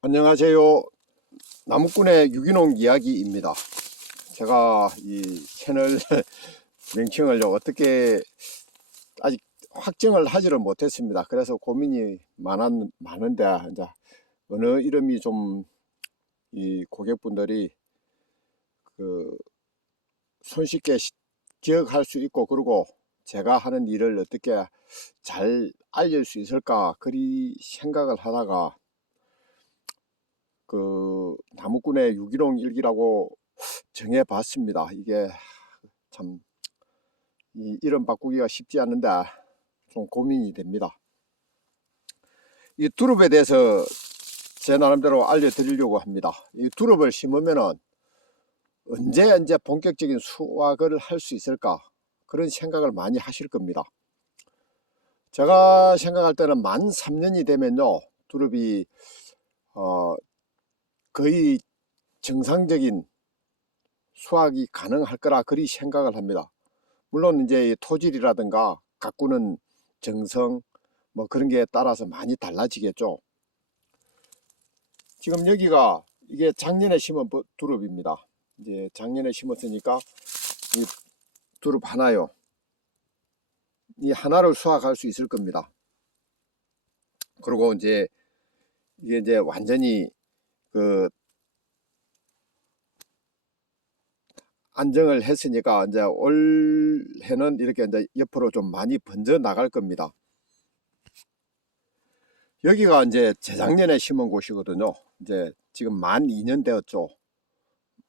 안녕하세요. 나무꾼의 유기농 이야기입니다. 제가 이 채널 명칭을 어떻게 아직 확정을 하지를 못했습니다. 그래서 고민이 많은데 이제 어느 이름이 좀 이 고객분들이 그 손쉽게 기억할 수 있고, 그리고 제가 하는 일을 어떻게 잘 알릴 수 있을까 그리 생각을 하다가 나무꾼의 유기농 일기라고 정해봤습니다. 이게 참 이 이름 바꾸기가 쉽지 않은데 좀 고민이 됩니다. 이 두릅에 대해서 제 나름대로 알려드리려고 합니다. 이 두릅을 심으면은 언제 본격적인 수확을 할 수 있을까, 그런 생각을 많이 하실 겁니다. 제가 생각할 때는 만 3년이 되면요, 두릅이 거의 정상적인 수확이 가능할 거라 그리 생각을 합니다. 물론 이제 토질이라든가 가꾸는 정성 뭐 그런 게 따라서 많이 달라지겠죠. 지금 여기가 이게 작년에 심은 두릅입니다. 이제 작년에 심었으니까 이 두릅 하나요. 이 하나를 수확할 수 있을 겁니다. 그리고 이제 이게 이제 완전히 그 안정을 했으니까 이제 올해는 이렇게 이제 옆으로 좀 많이 번져 나갈 겁니다. 여기가 이제 재작년에 심은 곳이거든요. 이제 지금 만 2년 되었죠.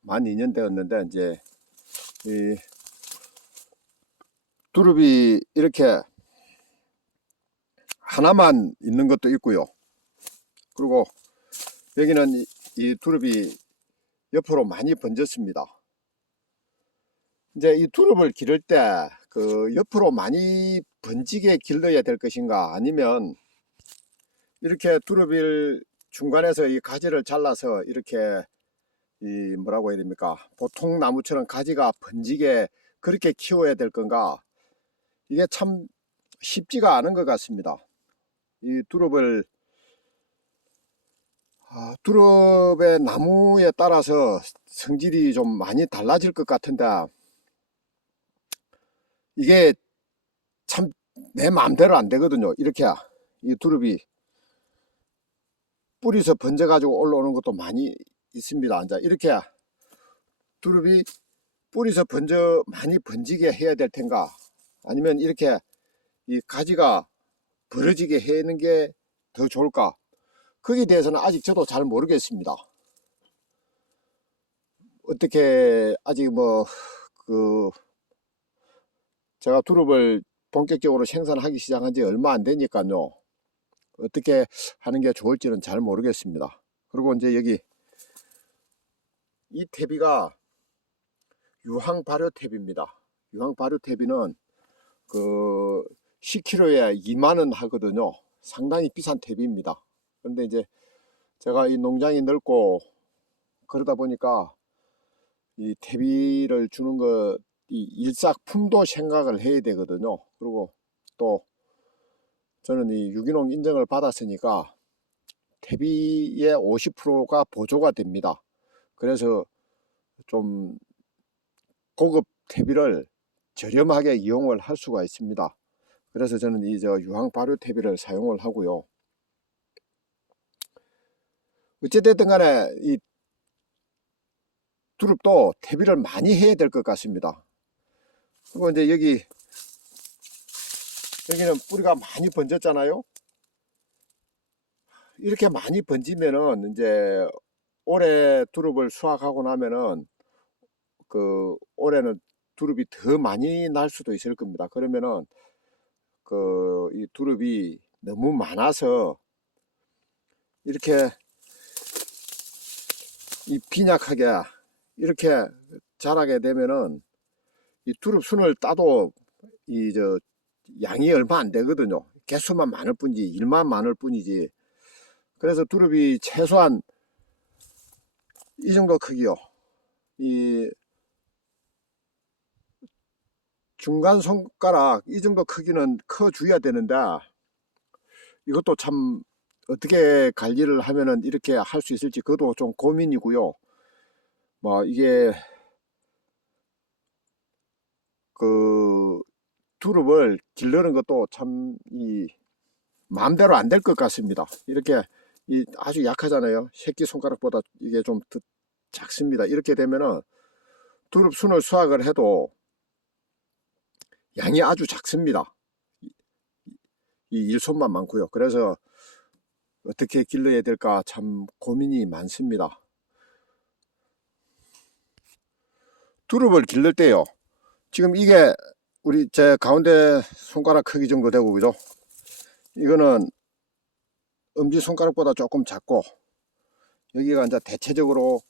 만 2년 되었는데 이제 이 두릅이 이렇게 하나만 있는 것도 있고요. 그리고 여기는 이 두릅이 옆으로 많이 번졌습니다. 이제 이 두릅을 기를 때 그 옆으로 많이 번지게 길러야 될 것인가, 아니면 이렇게 두릅을 중간에서 이 가지를 잘라서 이렇게 이 뭐라고 해야 됩니까, 보통 나무처럼 가지가 번지게 그렇게 키워야 될 건가, 이게 참 쉽지가 않은 것 같습니다. 이 두릅의 나무에 따라서 성질이 좀 많이 달라질 것 같은데, 이게 참 내 마음대로 안 되거든요. 이렇게 이 두릅이 뿌리서 번져 가지고 올라오는 것도 많이 있습니다. 이제 이렇게 두릅이 뿌리서 많이 번지게 해야 될 텐가, 아니면 이렇게 이 가지가 벌어지게 하는 게 더 좋을까, 거기에 대해서는 아직 저도 잘 모르겠습니다. 어떻게 아직 제가 두릅을 본격적으로 생산하기 시작한 지 얼마 안 되니까요, 어떻게 하는 게 좋을지는 잘 모르겠습니다. 그리고 이제 여기 이 퇴비가 유황 발효 퇴비입니다. 유황 발효 퇴비는 그 10kg에 2만원 하거든요. 상당히 비싼 퇴비입니다. 그런데 이제 제가 이 농장이 넓고 그러다 보니까 이 퇴비를 주는 거, 이 일삭품도 생각을 해야 되거든요. 그리고 또 저는 이 유기농 인증을 받았으니까 퇴비의 50%가 보조가 됩니다. 그래서 좀 고급 퇴비를 저렴하게 이용을 할 수가 있습니다. 그래서 저는 이 유황 발효 퇴비를 사용을 하고요. 어찌됐든 간에 이 두릅도 퇴비를 많이 해야 될 것 같습니다. 그리고 이제 여기는 뿌리가 많이 번졌잖아요. 이렇게 많이 번지면은 이제 올해 두릅을 수확하고 나면은 올해는 두릅이 더 많이 날 수도 있을 겁니다. 그러면은 이 두릅이 너무 많아서 이렇게 이 빈약하게 이렇게 자라게 되면은 이 두릅 순을 따도 양이 얼마 안 되거든요. 개수만 많을 뿐이지, 일만 많을 뿐이지. 그래서 두릅이 최소한 이 정도 크기요. 이 중간 손가락 이 정도 크기는 커 줘야 되는데, 이것도 참 어떻게 관리를 하면은 이렇게 할 수 있을지 그것도 좀 고민이고요. 뭐 이게 그 두릅을 기르는 것도 참 마음대로 안 될 것 같습니다. 이렇게 아주 약하잖아요. 새끼 손가락보다 이게 좀 더 작습니다. 이렇게 되면은 두릅 순을 수확을 해도 양이 아주 작습니다. 이 일손만 많고요. 그래서 어떻게 길러야 될까 참 고민이 많습니다. 두릅을 기를 때요, 지금 이게 우리 제 가운데 손가락 크기 정도 되고, 그죠? 이거는 엄지손가락보다 조금 작고, 여기가 이제 대체적으로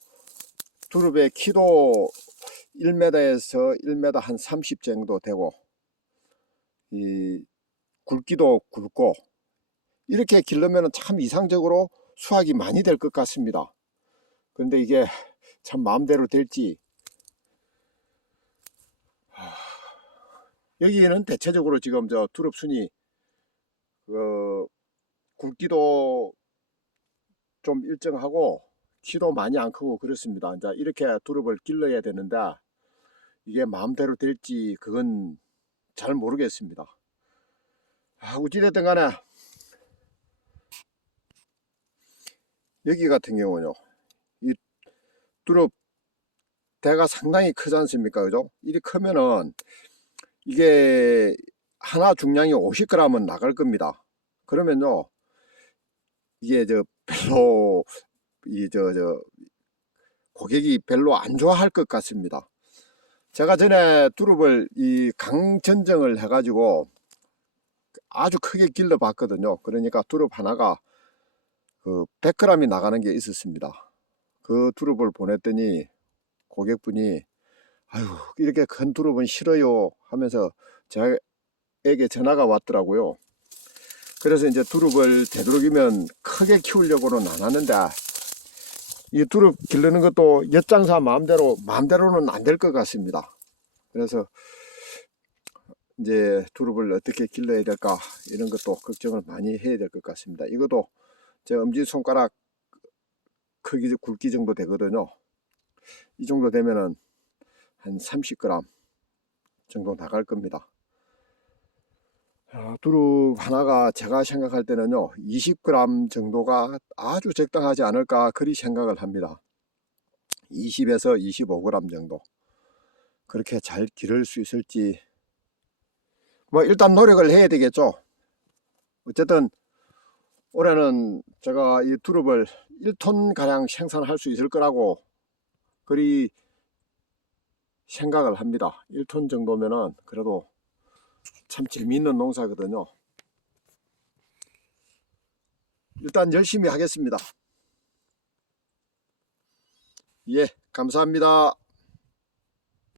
두릅의 키도 1m에서 1m 한 30 정도 되고, 이 굵기도 굵고, 이렇게 기르면 참 이상적으로 수확이 많이 될 것 같습니다. 그런데 이게 참 마음대로 될지, 여기는 대체적으로 지금 저 두릅 순이 굵기도 좀 일정하고 키도 많이 안 크고 그렇습니다. 이제 이렇게 두릅을 길러야 되는데 이게 마음대로 될지 그건 잘 모르겠습니다. 어찌됐든 간에 여기 같은 경우는요, 이 두릅 대가 상당히 크지 않습니까? 그죠? 이리 크면은 이게 하나 중량이 50g은 나갈 겁니다. 그러면요, 이게 별로 고객이 별로 안 좋아할 것 같습니다. 제가 전에 두릅을 강전정을 해가지고 아주 크게 길러 봤거든요. 그러니까 두릅 하나가 100g이 나가는 게 있었습니다. 그 두릅을 보냈더니 고객분이 아유, 이렇게 큰 두릅은 싫어요 하면서 저에게 전화가 왔더라고요. 그래서 이제 두릅을 되도록이면 크게 키우려고는 안 하는데, 이 두릅 기르는 것도 엿장사 마음대로는 안 될 것 같습니다. 그래서 이제 두릅을 어떻게 길러야 될까 이런 것도 걱정을 많이 해야 될 것 같습니다. 이것도 제 엄지손가락 크기 굵기 정도 되거든요. 이 정도 되면은 한 30g 정도 나갈 겁니다. 두릅 하나가 제가 생각할 때는요 20g 정도가 아주 적당하지 않을까 그리 생각을 합니다. 20에서 25g 정도 그렇게 잘 기를 수 있을지 뭐 일단 노력을 해야 되겠죠. 어쨌든 올해는 제가 이 두릅을 1톤 가량 생산할 수 있을 거라고 그리 생각을 합니다. 1톤 정도면은 그래도 참 재미있는 농사거든요. 일단 열심히 하겠습니다. 예, 감사합니다.